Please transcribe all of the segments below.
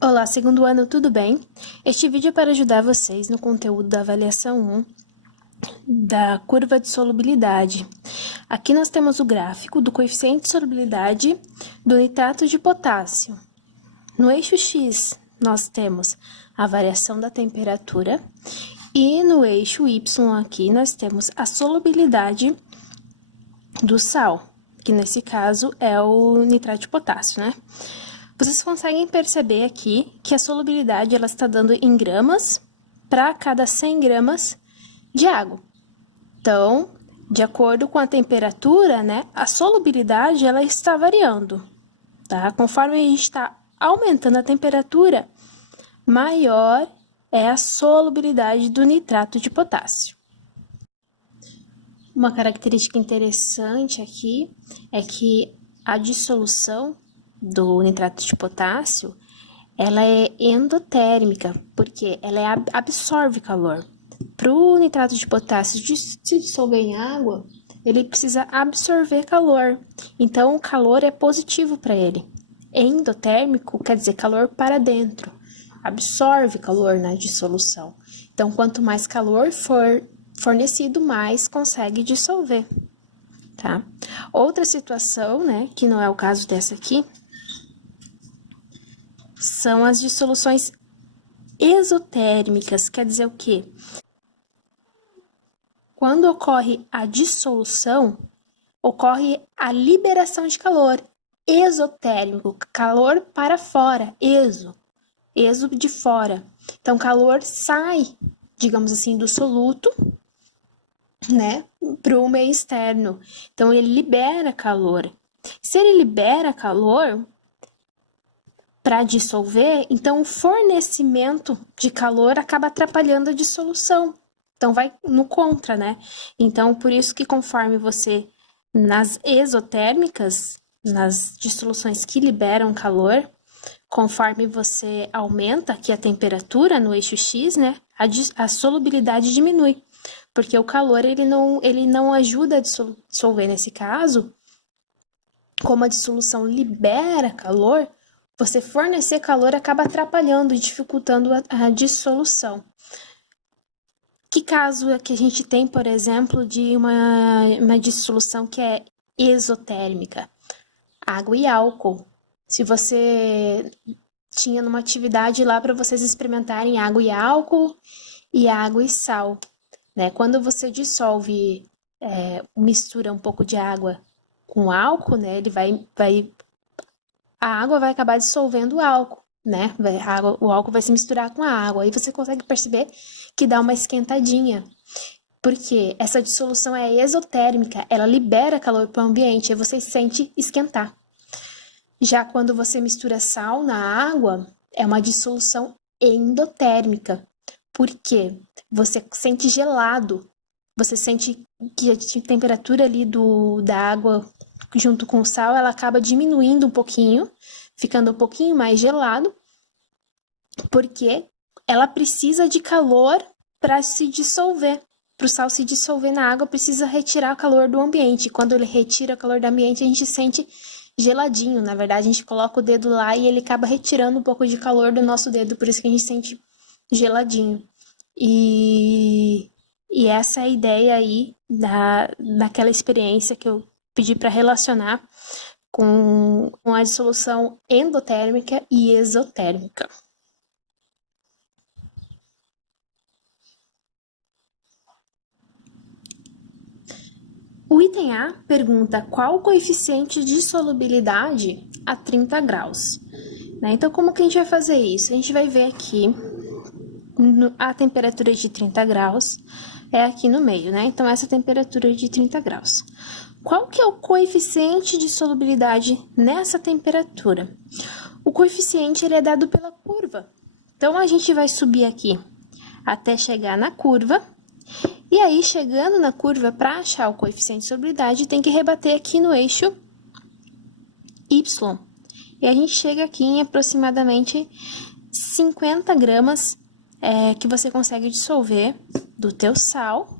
Olá, segundo ano, tudo bem? Este vídeo é para ajudar vocês no conteúdo da avaliação 1 da curva de solubilidade. Aqui nós temos o gráfico do coeficiente de solubilidade do nitrato de potássio. No eixo X, nós temos a variação da temperatura e no eixo Y aqui nós temos a solubilidade do sal, que nesse caso é o nitrato de potássio, né? Vocês conseguem perceber aqui que a solubilidade ela está dando em gramas para cada 100 gramas de água. Então, de acordo com a temperatura, né, a solubilidade ela está variando, tá? Conforme a gente está aumentando a temperatura, maior é a solubilidade do nitrato de potássio. Uma característica interessante aqui é que a dissolução do nitrato de potássio, ela é endotérmica, porque ela absorve calor. Para o nitrato de potássio se dissolver em água, ele precisa absorver calor. Então, o calor é positivo para ele. Endotérmico quer dizer calor para dentro. Absorve calor na dissolução. Então, quanto mais calor for fornecido, mais consegue dissolver, tá? Outra situação, né, que não é o caso dessa aqui, são as dissoluções exotérmicas. Quer dizer o quê? Quando ocorre a dissolução, ocorre a liberação de calor exotérmico, calor para fora, exo de fora. Então, calor sai, digamos assim, do soluto, né, para o meio externo. Então, ele libera calor. Se ele libera calor para dissolver, então o fornecimento de calor acaba atrapalhando a dissolução. Então, vai no contra, né? Então, por isso que conforme você, nas exotérmicas, nas dissoluções que liberam calor, conforme você aumenta aqui a temperatura no eixo X, né? A solubilidade diminui, porque o calor, ele não ajuda a dissolver nesse caso. Como a dissolução libera calor, você fornecer calor acaba atrapalhando e dificultando a dissolução. Que caso é que a gente tem, por exemplo, de uma dissolução que é exotérmica? Água e álcool. Se você tinha numa atividade lá para vocês experimentarem água e álcool e água e sal, né? Quando você dissolve, mistura um pouco de água com álcool, né? A água vai acabar dissolvendo o álcool, né? O álcool vai se misturar com a água. Aí você consegue perceber que dá uma esquentadinha. Porque essa dissolução é exotérmica, ela libera calor para o ambiente, aí você sente esquentar. Já quando você mistura sal na água, é uma dissolução endotérmica. Porque você sente gelado, você sente que a temperatura ali da água junto com o sal, ela acaba diminuindo um pouquinho, ficando um pouquinho mais gelado, porque ela precisa de calor para se dissolver. Para o sal se dissolver na água, precisa retirar o calor do ambiente. Quando ele retira o calor do ambiente, a gente sente geladinho. Na verdade, a gente coloca o dedo lá e ele acaba retirando um pouco de calor do nosso dedo, por isso que a gente sente geladinho. E essa é a ideia aí daquela experiência que eu pedi para relacionar com a dissolução endotérmica e exotérmica. O item A pergunta qual o coeficiente de solubilidade a 30 graus. Né? Então, como que a gente vai fazer isso? A gente vai ver aqui a temperatura de 30 graus é aqui no meio, né? Então, essa temperatura de 30 graus. Qual que é o coeficiente de solubilidade nessa temperatura? O coeficiente ele é dado pela curva. Então, a gente vai subir aqui até chegar na curva. E aí, chegando na curva, para achar o coeficiente de solubilidade, tem que rebater aqui no eixo Y. E a gente chega aqui em aproximadamente 50 gramas que você consegue dissolver do teu sal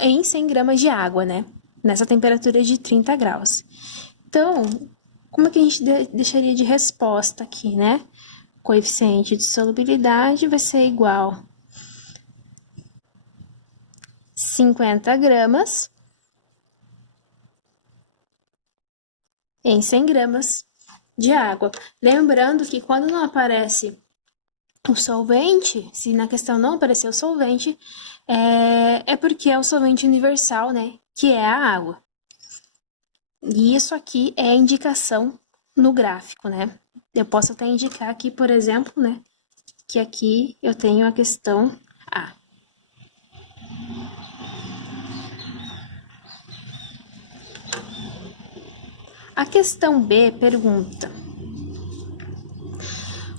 em 100 gramas de água, né? Nessa temperatura de 30 graus. Então, como é que a gente deixaria de resposta aqui, né? Coeficiente de solubilidade vai ser igual 50 gramas em 100 gramas de água. Lembrando que quando não aparece o solvente, se na questão não aparecer o solvente, é porque é o solvente universal, né? Que é a água. E isso aqui é a indicação no gráfico, né? Eu posso até indicar aqui, por exemplo, né? Que aqui eu tenho a questão A. A questão B pergunta: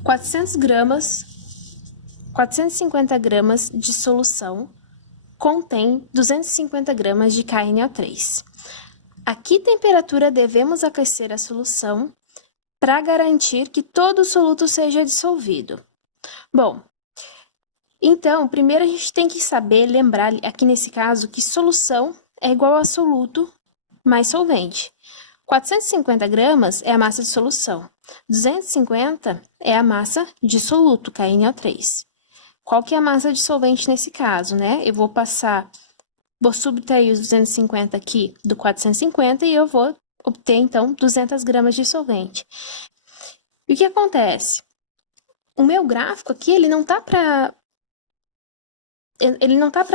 450 gramas de solução contém 250 gramas de KNO3. A que temperatura devemos aquecer a solução para garantir que todo o soluto seja dissolvido? Bom, então, primeiro a gente tem que saber, lembrar aqui nesse caso, que solução é igual a soluto mais solvente. 450 gramas é a massa de solução. 250 é a massa de soluto, KNO3. Qual que é a massa de solvente nesse caso, né? Eu vou subtrair os 250 aqui do 450 e eu vou obter, então, 200 gramas de solvente. E o que acontece? O meu gráfico aqui, ele não tá para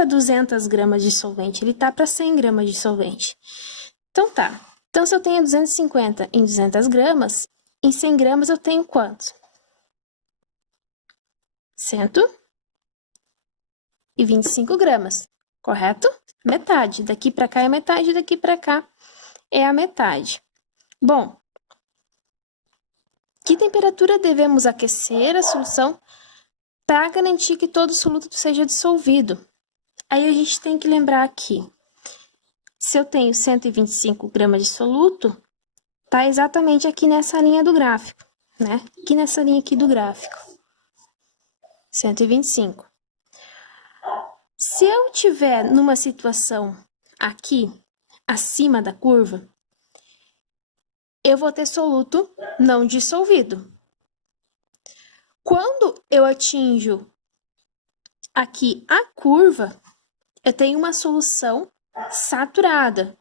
200 gramas de solvente, ele tá para 100 gramas de solvente. Então, tá. Então, se eu tenho 250 em 200 gramas, em 100 gramas eu tenho quanto? 125 gramas, correto? Metade. Daqui para cá é metade, daqui para cá é a metade. Bom, que temperatura devemos aquecer a solução para garantir que todo o soluto seja dissolvido? Aí a gente tem que lembrar aqui. Se eu tenho 125 gramas de soluto, tá exatamente aqui nessa linha do gráfico, né? Aqui nessa linha aqui do gráfico. 125. Se eu tiver numa situação aqui, acima da curva, eu vou ter soluto não dissolvido. Quando eu atinjo aqui a curva, eu tenho uma solução saturada.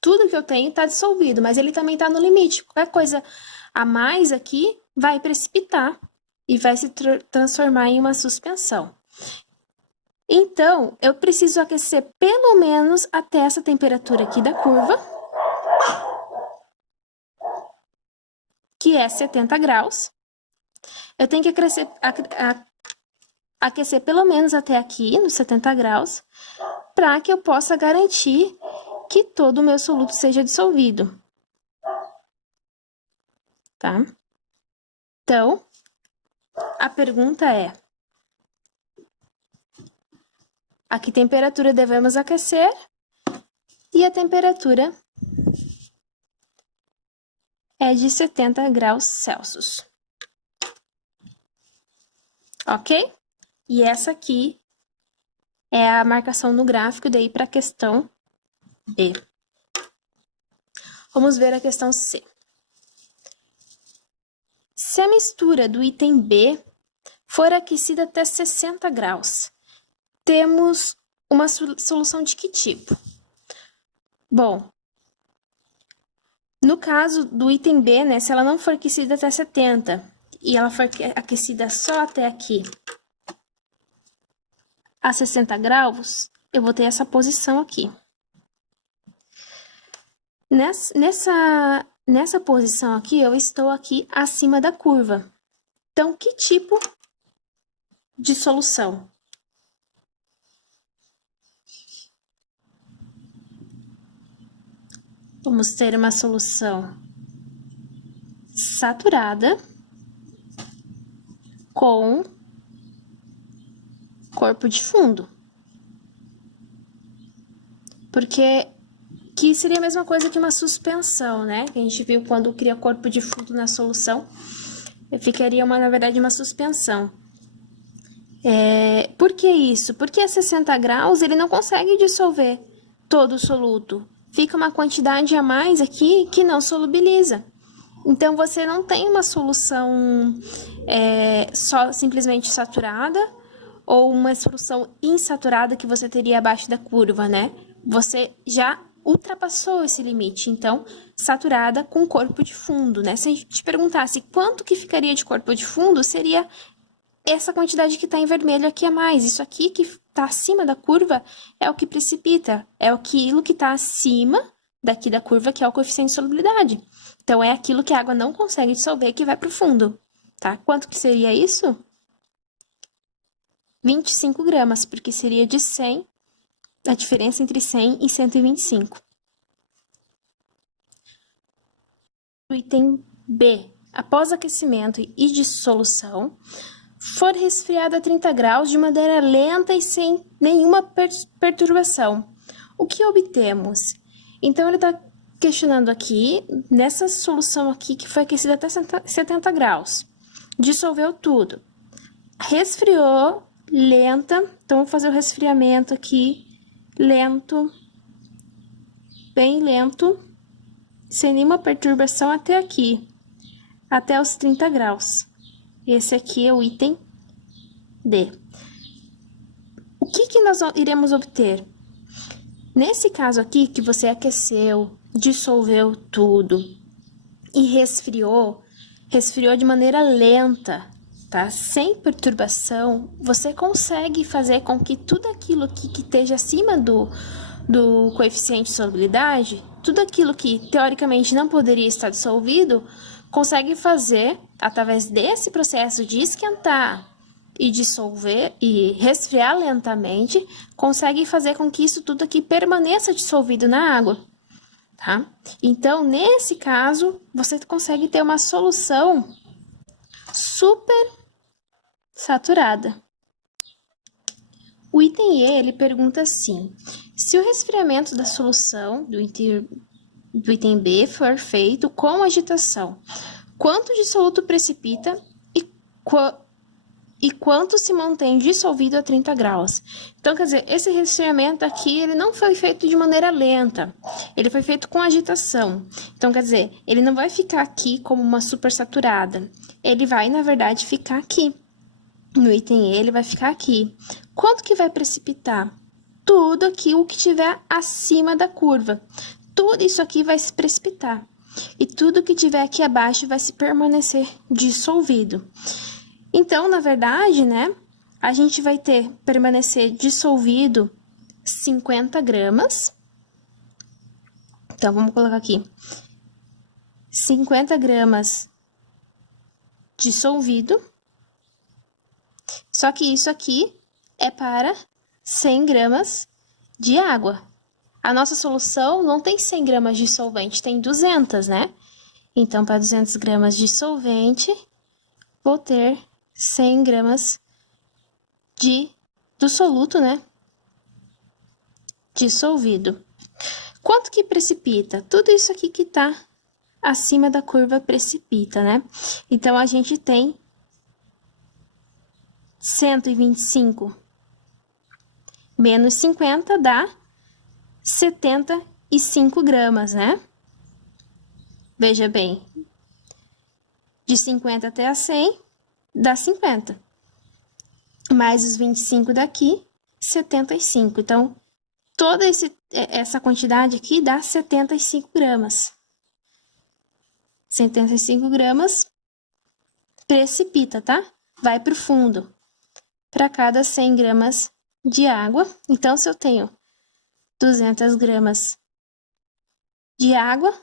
Tudo que eu tenho está dissolvido, mas ele também está no limite. Qualquer coisa a mais aqui vai precipitar e vai se transformar em uma suspensão. Então, eu preciso aquecer pelo menos até essa temperatura aqui da curva, que é 70 graus. Eu tenho que aquecer pelo menos até aqui, nos 70 graus, para que eu possa garantir que todo o meu soluto seja dissolvido. Tá? Então, a pergunta é: a que temperatura devemos aquecer? E a temperatura é de 70 graus Celsius. Ok? E essa aqui é a marcação no gráfico daí para a questão B. Vamos ver a questão C. Se a mistura do item B for aquecida até 60 graus, temos uma solução de que tipo? Bom, no caso do item B, né, se ela não for aquecida até 70 e ela for aquecida só até aqui, a 60 graus, eu vou ter essa posição aqui. Nessa posição aqui, eu estou aqui acima da curva. Então, que tipo de solução? Vamos ter uma solução saturada com corpo de fundo. Porque que seria a mesma coisa que uma suspensão, né? Que a gente viu quando cria corpo de fundo na solução, ficaria, na verdade, uma suspensão. Por que isso? Porque a 60 graus ele não consegue dissolver todo o soluto. Fica uma quantidade a mais aqui que não solubiliza. Então, você não tem uma solução só simplesmente saturada ou uma solução insaturada que você teria abaixo da curva, né? Você já ultrapassou esse limite. Então, saturada com corpo de fundo, né? Se a gente te perguntasse quanto que ficaria de corpo de fundo, seria essa quantidade que está em vermelho aqui a mais. Isso aqui que está acima da curva é o que precipita, é aquilo que está acima daqui da curva, que é o coeficiente de solubilidade. Então, é aquilo que a água não consegue dissolver que vai para o fundo, tá? Quanto que seria isso? 25 gramas, porque seria de 100, a diferença entre 100 e 125. O item B. Após aquecimento e dissolução, for resfriada a 30 graus de maneira lenta e sem nenhuma perturbação. O que obtemos? Então, ele está questionando aqui, nessa solução aqui que foi aquecida até 70 graus. Dissolveu tudo. Resfriou, lenta. Então, vou fazer o resfriamento aqui, lento, bem lento, sem nenhuma perturbação até aqui, até os 30 graus. Esse aqui é o item D. O que nós iremos obter? Nesse caso aqui, que você aqueceu, dissolveu tudo e resfriou de maneira lenta, tá? Sem perturbação, você consegue fazer com que tudo aquilo que esteja acima do coeficiente de solubilidade, tudo aquilo que teoricamente não poderia estar dissolvido, consegue fazer, através desse processo de esquentar e dissolver e resfriar lentamente, consegue fazer com que isso tudo aqui permaneça dissolvido na água, tá? Então, nesse caso, você consegue ter uma solução super saturada. O item E, ele pergunta assim: se o resfriamento da solução do item B for feito com agitação, quanto dissoluto precipita e quanto se mantém dissolvido a 30 graus? Então, quer dizer, esse resfriamento aqui, ele não foi feito de maneira lenta, ele foi feito com agitação. Então, quer dizer, ele não vai ficar aqui como uma supersaturada, ele vai, na verdade, ficar aqui. No item E, ele vai ficar aqui. Quanto que vai precipitar? Tudo aquilo que tiver acima da curva. Tudo isso aqui vai se precipitar. E tudo que tiver aqui abaixo vai se permanecer dissolvido. Então, na verdade, né, a gente vai permanecer dissolvido 50 gramas. Então, vamos colocar aqui. 50 gramas dissolvido. Só que isso aqui é para 100 gramas de água. A nossa solução não tem 100 gramas de solvente, tem 200, né? Então, para 200 gramas de solvente, vou ter 100 gramas do soluto, né? Dissolvido. Quanto que precipita? Tudo isso aqui que tá acima da curva precipita, né? Então, a gente tem 125 menos 50 dá 75 gramas, né? Veja bem, de 50 até a 100 dá 50. Mais os 25 daqui, 75. Então, toda essa quantidade aqui dá 75 gramas. 75 gramas precipita, tá? Vai para o fundo. Para cada 100 gramas de água. Então, se eu tenho 200 gramas de água,